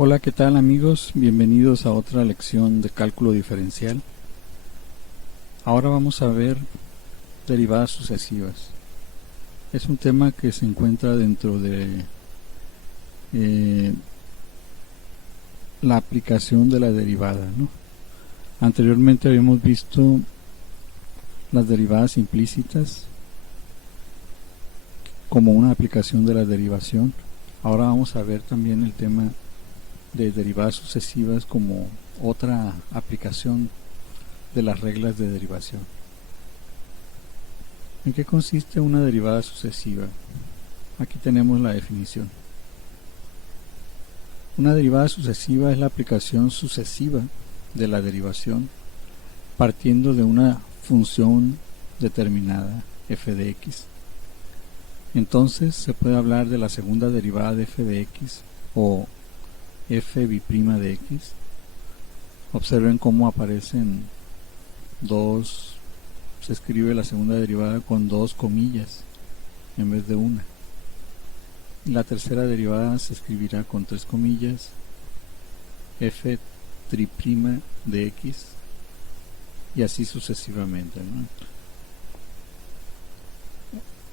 Hola, ¿qué tal amigos? Bienvenidos a otra lección de cálculo diferencial. Ahora vamos a ver derivadas sucesivas. Es un tema que se encuentra dentro de la aplicación de la derivada, ¿no? Anteriormente habíamos visto las derivadas implícitas como una aplicación de la derivación. Ahora vamos a ver también el tema de derivadas sucesivas como otra aplicación de las reglas de derivación. ¿En qué consiste una derivada sucesiva? Aquí tenemos la definición. Una derivada sucesiva es la aplicación sucesiva de la derivación partiendo de una función determinada f de x. Entonces se puede hablar de la segunda derivada de f de x o f bi'prima de x. Observen cómo aparecen se escribe la segunda derivada con dos comillas en vez de una. Y la tercera derivada se escribirá con tres comillas, f triprima de x, y así sucesivamente, ¿no?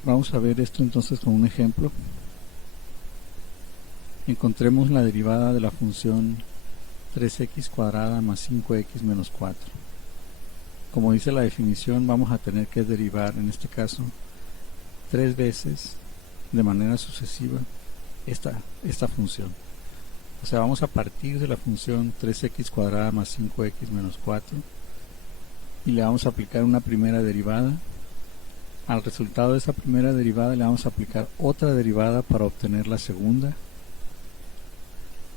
Vamos a ver esto entonces con un ejemplo. Encontremos la derivada de la función 3x cuadrada más 5x menos 4. Como dice la definición, vamos a tener que derivar, en este caso, 3 veces de manera sucesiva esta función. O sea, vamos a partir de la función 3x cuadrada más 5x menos 4 y le vamos a aplicar una primera derivada. Al resultado de esa primera derivada le vamos a aplicar otra derivada para obtener la segunda,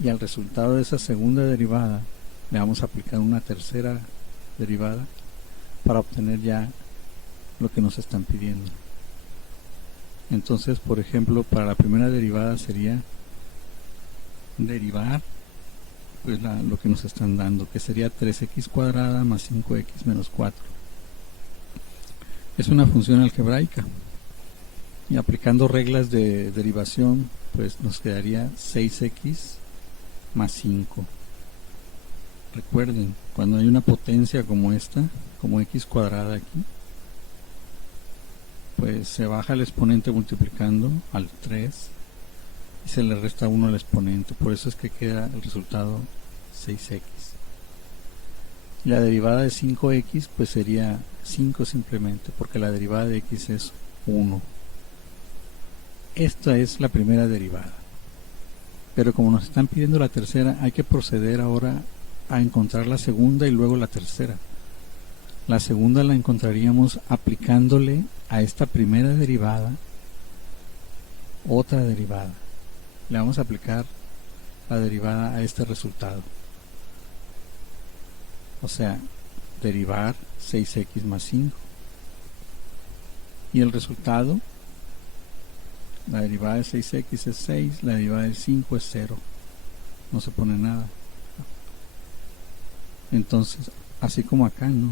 y al resultado de esa segunda derivada le vamos a aplicar una tercera derivada para obtener ya lo que nos están pidiendo. Entonces, por ejemplo, para la primera derivada sería derivar pues lo que nos están dando, que sería 3x cuadrada más 5x menos 4. Es una función algebraica y aplicando reglas de derivación pues nos quedaría 6x más 5. Recuerden, cuando hay una potencia como esta, como x cuadrada aquí, pues se baja el exponente multiplicando al 3 y se le resta 1 al exponente, por eso es que queda el resultado 6x. Y la derivada de 5x pues sería 5 simplemente, porque la derivada de x es 1. Esta es la primera derivada, pero como nos están pidiendo la tercera, hay que proceder ahora a encontrar la segunda y luego la tercera. La segunda la encontraríamos aplicándole a esta primera derivada otra derivada. Le vamos a aplicar la derivada a este resultado. O sea, derivar 6x más 5. Y el resultado, la derivada de 6x es 6, la derivada de 5 es 0. No se pone nada. Entonces, así como acá, ¿no?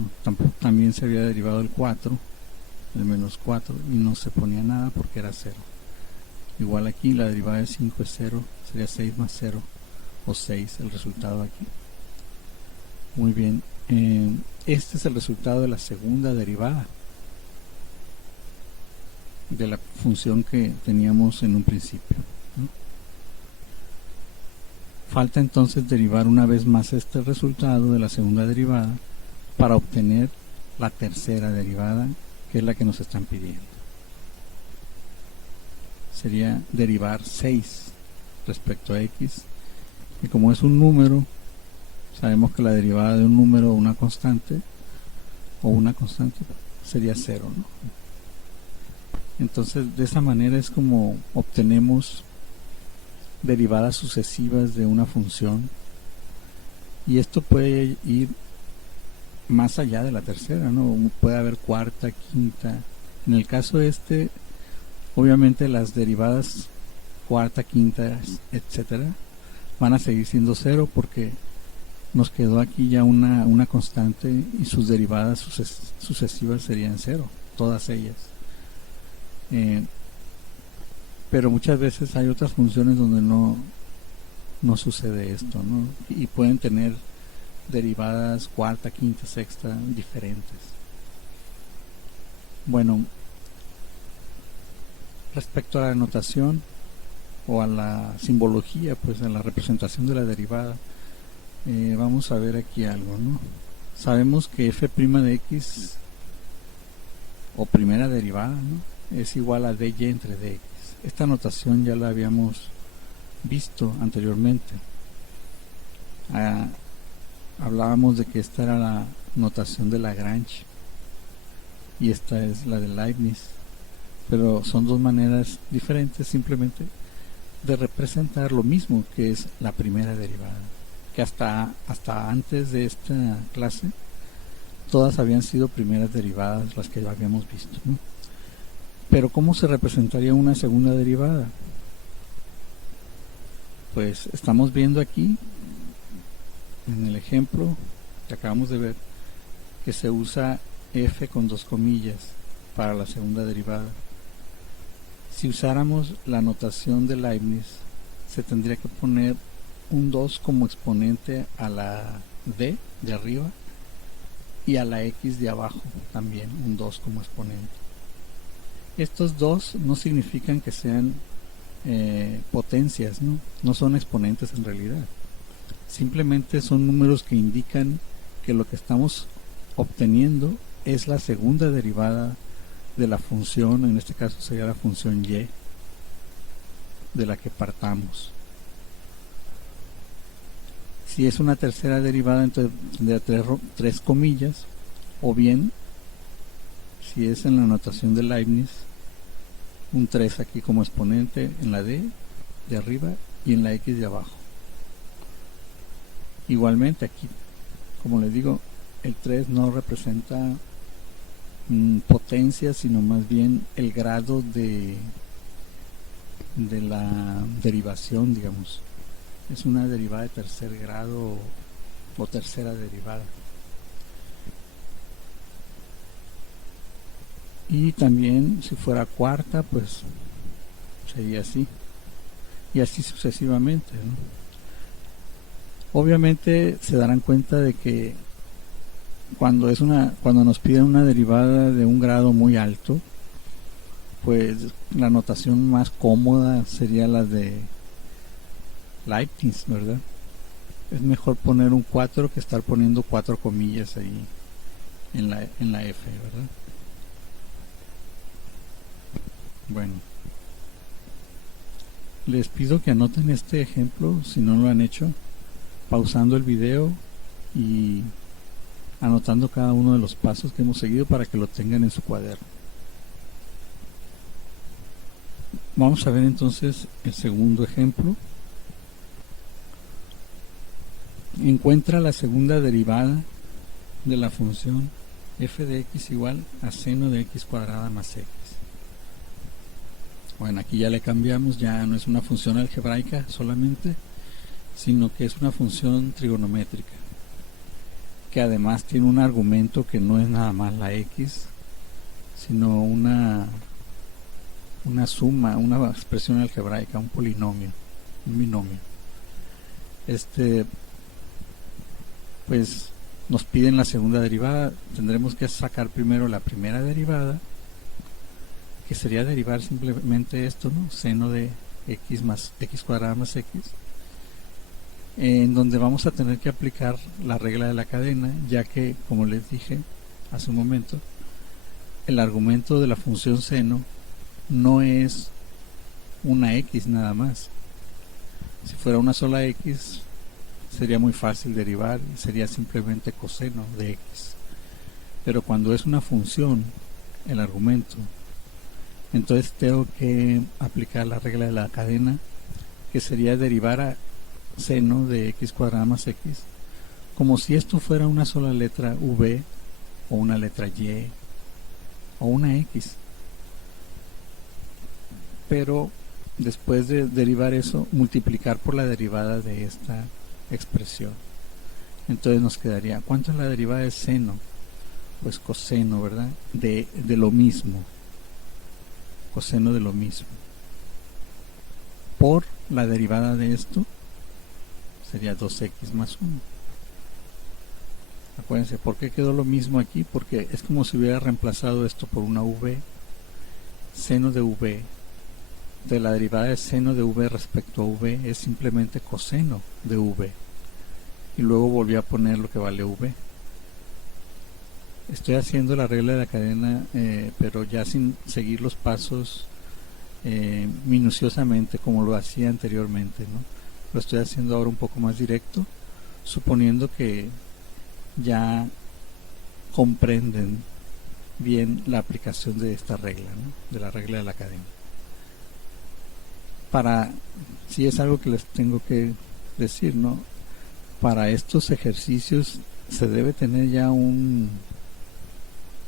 También se había derivado el 4, el menos 4, y no se ponía nada porque era 0. Igual aquí la derivada de 5 es 0, sería 6 más 0, o 6, el resultado aquí. Muy bien, este es el resultado de la segunda derivada de la función que teníamos en un principio, ¿no? Falta entonces derivar una vez más este resultado de la segunda derivada para obtener la tercera derivada, que es la que nos están pidiendo. Sería derivar 6 respecto a x, y como es un número, sabemos que la derivada de un número o una constante sería 0, ¿no? Entonces, de esa manera es como obtenemos derivadas sucesivas de una función, y esto puede ir más allá de la tercera, ¿no? Puede haber cuarta, quinta. En el caso este, obviamente las derivadas cuarta, quinta, etcétera, van a seguir siendo 0 porque nos quedó aquí ya una constante y sus derivadas sucesivas serían 0, todas ellas. Pero muchas veces hay otras funciones donde no no sucede esto, ¿no? Y pueden tener derivadas cuarta, quinta, sexta diferentes. Bueno, respecto a la notación o a la simbología, pues a la representación de la derivada, vamos a ver aquí algo, ¿no? Sabemos que f' de x o primera derivada, ¿no?, es igual a dy entre dx. Esta notación ya la habíamos visto anteriormente. Hablábamos de que esta era la notación de Lagrange y esta es la de Leibniz, pero son dos maneras diferentes simplemente de representar lo mismo, que es la primera derivada, que hasta antes de esta clase todas habían sido primeras derivadas las que ya habíamos visto, ¿no? Pero ¿cómo se representaría una segunda derivada? Pues estamos viendo aquí en el ejemplo que acabamos de ver que se usa f con dos comillas para la segunda derivada. Si usáramos la notación de Leibniz, se tendría que poner un 2 como exponente a la d de arriba y a la x de abajo también un 2 como exponente. Estos dos no significan que sean potencias, ¿no? No son exponentes en realidad. Simplemente son números que indican que lo que estamos obteniendo es la segunda derivada de la función, en este caso sería la función y, de la que partamos. Si es una tercera derivada, entonces tendría tres comillas, o bien, si es en la notación de Leibniz, un 3 aquí como exponente en la d de arriba y en la x de abajo. Igualmente aquí, como les digo, el 3 no representa potencia, sino más bien el grado de la derivación, digamos. Es una derivada de tercer grado o tercera derivada. Y también si fuera cuarta, pues sería así, y así sucesivamente, ¿no? Obviamente se darán cuenta de que cuando nos piden una derivada de un grado muy alto, pues la notación más cómoda sería la de Leibniz, ¿verdad? Es mejor poner un 4 que estar poniendo 4 comillas ahí en la f, ¿verdad? Bueno, les pido que anoten este ejemplo si no lo han hecho, pausando el video y anotando cada uno de los pasos que hemos seguido para que lo tengan en su cuaderno. Vamos a ver entonces el segundo ejemplo. Encuentra la segunda derivada de la función f de x igual a seno de x cuadrada más x. Bueno, aquí ya le cambiamos, ya no es una función algebraica solamente, sino que es una función trigonométrica, que además tiene un argumento que no es nada más la x, sino una suma, una expresión algebraica, un polinomio, un binomio. Pues nos piden la segunda derivada, tendremos que sacar primero la primera derivada, que sería derivar simplemente esto, ¿no? Seno de x más x cuadrada más x, en donde vamos a tener que aplicar la regla de la cadena, ya que, como les dije hace un momento, el argumento de la función seno no es una x nada más. Si fuera una sola x sería muy fácil derivar, sería simplemente coseno de x, pero cuando es una función el argumento, entonces tengo que aplicar la regla de la cadena, que sería derivar a seno de x cuadrada más x como si esto fuera una sola letra v o una letra y o una x, pero después de derivar eso, multiplicar por la derivada de esta expresión. Entonces nos quedaría, ¿cuánto es la derivada de seno? Pues coseno, ¿verdad? De lo mismo, coseno de lo mismo, por la derivada de esto, sería 2x más 1. Acuérdense, ¿por qué quedó lo mismo aquí? Porque es como si hubiera reemplazado esto por una v. Seno de v, de la derivada de seno de v respecto a v, es simplemente coseno de v. Y luego volví a poner lo que vale v. Estoy haciendo la regla de la cadena, pero ya sin seguir los pasos minuciosamente como lo hacía anteriormente, ¿no? Lo estoy haciendo ahora un poco más directo, suponiendo que ya comprenden bien la aplicación de esta regla, ¿no? De la regla de la cadena. Si es algo que les tengo que decir, ¿no? Para estos ejercicios se debe tener ya un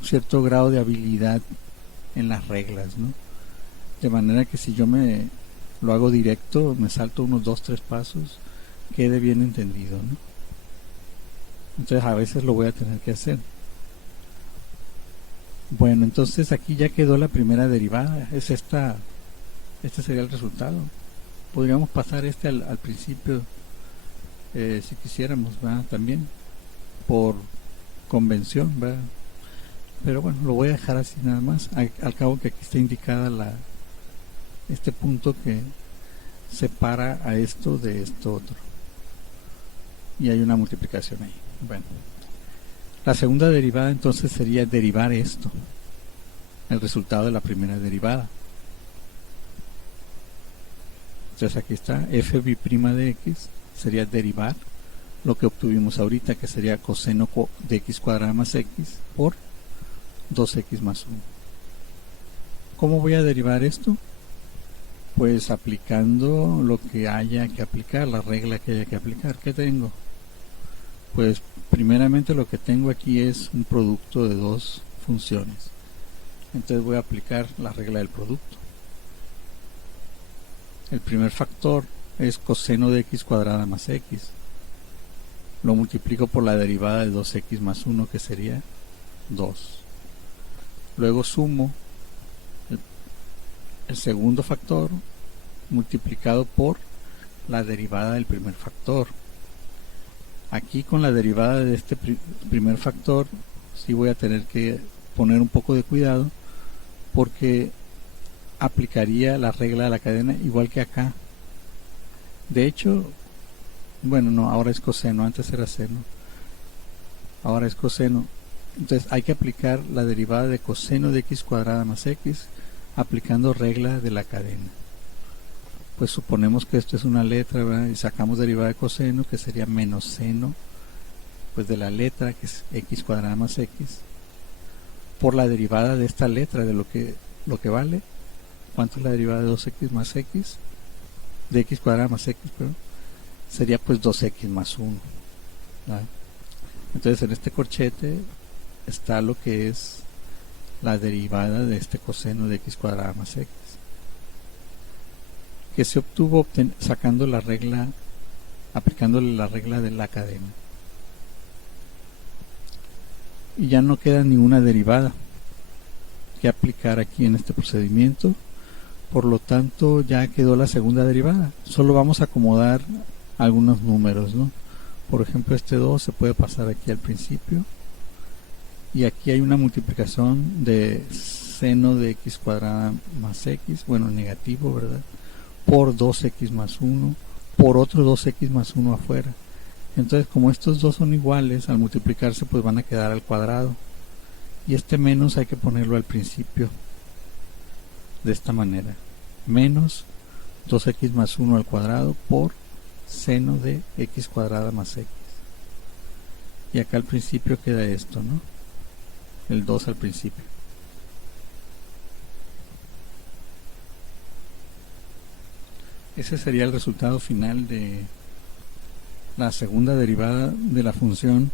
cierto grado de habilidad en las reglas, ¿no? De manera que si yo lo hago directo, me salto unos 2-3 pasos, quede bien entendido, ¿no? Entonces a veces lo voy a tener que hacer. Bueno, entonces aquí ya quedó la primera derivada. Es este sería el resultado. Podríamos pasar al principio si quisiéramos, ¿verdad? También por convención, ¿verdad? Pero bueno, lo voy a dejar así nada más. Al cabo que aquí está indicada este punto que separa a esto de esto otro. Y hay una multiplicación ahí. Bueno, la segunda derivada entonces sería derivar esto, el resultado de la primera derivada. Entonces aquí está, f' de x sería derivar lo que obtuvimos ahorita, que sería coseno de x cuadrada más x por 2x más 1. ¿Cómo voy a derivar esto? Pues aplicando lo que haya que aplicar, la regla que haya que aplicar. ¿Qué tengo? Pues primeramente lo que tengo aquí es un producto de dos funciones. Entonces voy a aplicar la regla del producto. El primer factor es coseno de x cuadrada más x. Lo multiplico por la derivada de 2x más 1, que sería 2. Luego sumo el segundo factor multiplicado por la derivada del primer factor. Aquí con la derivada de este primer factor sí voy a tener que poner un poco de cuidado, porque aplicaría la regla de la cadena igual que acá. De hecho, bueno, no, ahora es coseno, antes era seno, ahora es coseno. Entonces hay que aplicar la derivada de coseno de x cuadrada más x aplicando regla de la cadena. Pues suponemos que esto es una letra, ¿verdad? Y sacamos derivada de coseno, que sería menos seno pues de la letra, que es x cuadrada más x, por la derivada de esta letra, de lo que vale. ¿Cuánto es la derivada de 2x más x? De x cuadrada más x, perdón. Sería pues 2x más 1, ¿verdad? Entonces en este corchete está lo que es la derivada de este coseno de x cuadrada más x, que se obtuvo sacando la regla, aplicándole la regla de la cadena. Y ya no queda ninguna derivada que aplicar aquí en este procedimiento. Por lo tanto ya quedó la segunda derivada. Solo vamos a acomodar algunos números, ¿no? Por ejemplo, este 2 se puede pasar aquí al principio, y aquí hay una multiplicación de seno de x cuadrada más x, bueno, negativo, ¿verdad? Por 2x más 1, por otro 2x más 1 afuera. Entonces, como estos dos son iguales, al multiplicarse pues van a quedar al cuadrado, y este menos hay que ponerlo al principio de esta manera: menos 2x más 1 al cuadrado por seno de x cuadrada más x. Y acá al principio queda esto, ¿no? El 2 al principio. Ese sería el resultado final de la segunda derivada de la función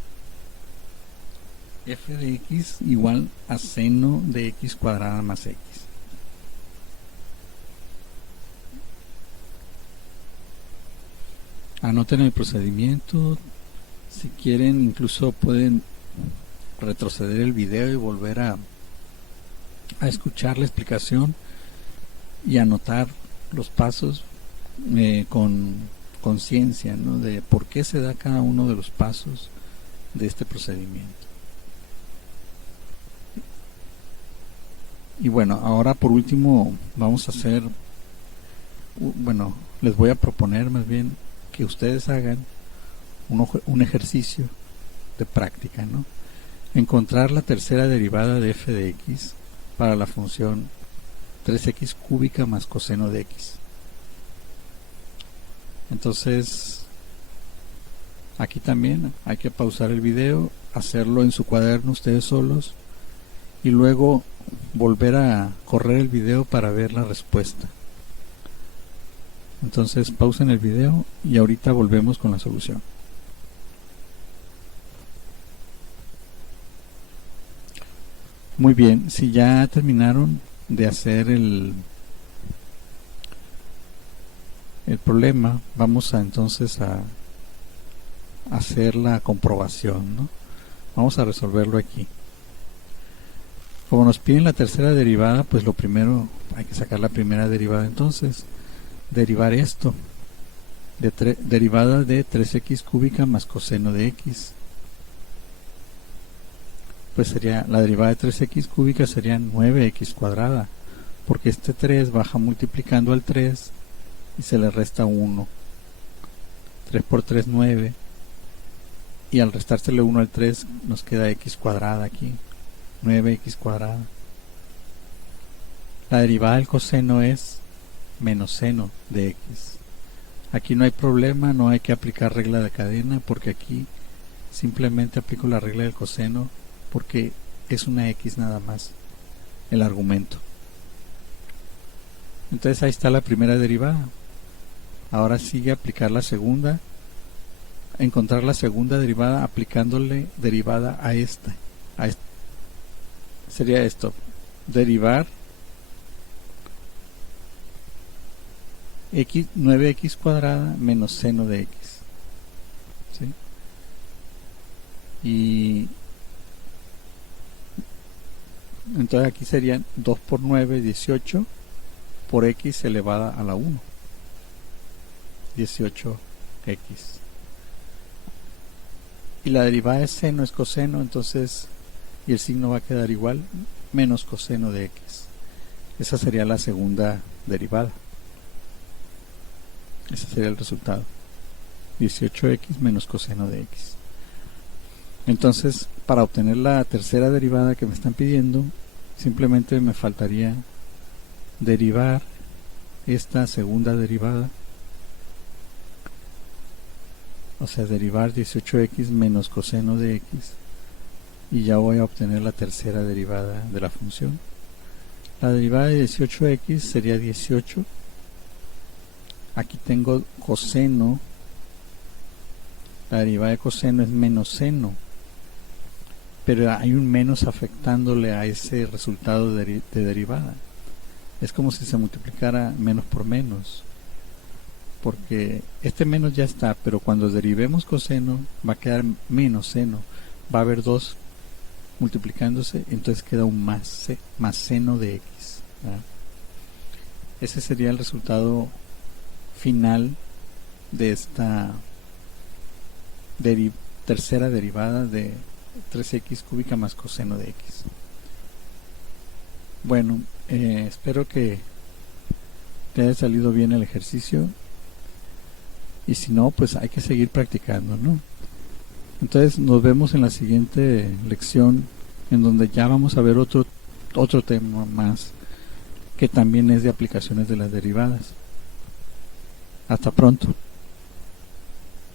f de x igual a seno de x cuadrada más x. Anoten el procedimiento. Si quieren, incluso pueden retroceder el video y volver a escuchar la explicación y anotar los pasos con conciencia, ¿no?, de por qué se da cada uno de los pasos de este procedimiento. Y bueno, ahora por último vamos a hacer, bueno, les voy a proponer más bien que ustedes hagan un ejercicio de práctica, ¿no? Encontrar la tercera derivada de f de x para la función 3x cúbica más coseno de x. Entonces, aquí también hay que pausar el video, hacerlo en su cuaderno ustedes solos y luego volver a correr el video para ver la respuesta. Entonces pausen el video y ahorita volvemos con la solución. Muy bien, si ya terminaron de hacer el problema, vamos a entonces a hacer la comprobación, ¿no? Vamos a resolverlo aquí. Como nos piden la tercera derivada, pues lo primero hay que sacar la primera derivada. Entonces, derivar esto, derivada de 3x cúbica más coseno de x. Pues sería, la derivada de 3x cúbica sería 9x cuadrada, porque este 3 baja multiplicando al 3 y se le resta 1. 3 por 3, 9. Y al restársele 1 al 3 nos queda x cuadrada aquí. 9x cuadrada. La derivada del coseno es menos seno de x. Aquí no hay problema, no hay que aplicar regla de cadena, porque aquí simplemente aplico la regla del coseno porque es una x nada más el argumento. Entonces ahí está la primera derivada. Ahora sigue aplicar la segunda, encontrar la segunda derivada aplicándole derivada a esta. Sería esto, derivar x, 9x cuadrada menos seno de x, ¿sí? Y entonces aquí serían 2 por 9, 18 por x elevada a la 1, 18x. Y la derivada de seno es coseno, entonces, y el signo va a quedar igual, menos coseno de x. Esa sería la segunda derivada. Ese sería el resultado, 18x menos coseno de x. Entonces, para obtener la tercera derivada que me están pidiendo, simplemente me faltaría derivar esta segunda derivada, o sea, derivar 18x menos coseno de x, y ya voy a obtener la tercera derivada de la función. La derivada de 18x sería 18. Aquí tengo coseno, la derivada de coseno es menos seno, pero hay un menos afectándole a ese resultado de derivada. Es como si se multiplicara menos por menos, porque este menos ya está, pero cuando derivemos coseno va a quedar menos seno, va a haber 2 multiplicándose, entonces queda un más seno de x, ¿verdad? Ese sería el resultado final de esta tercera derivada de 3x cúbica más coseno de x. Bueno, espero que te haya salido bien el ejercicio, y si no, pues hay que seguir practicando, ¿no? Entonces nos vemos en la siguiente lección, en donde ya vamos a ver otro tema más, que también es de aplicaciones de las derivadas. Hasta pronto.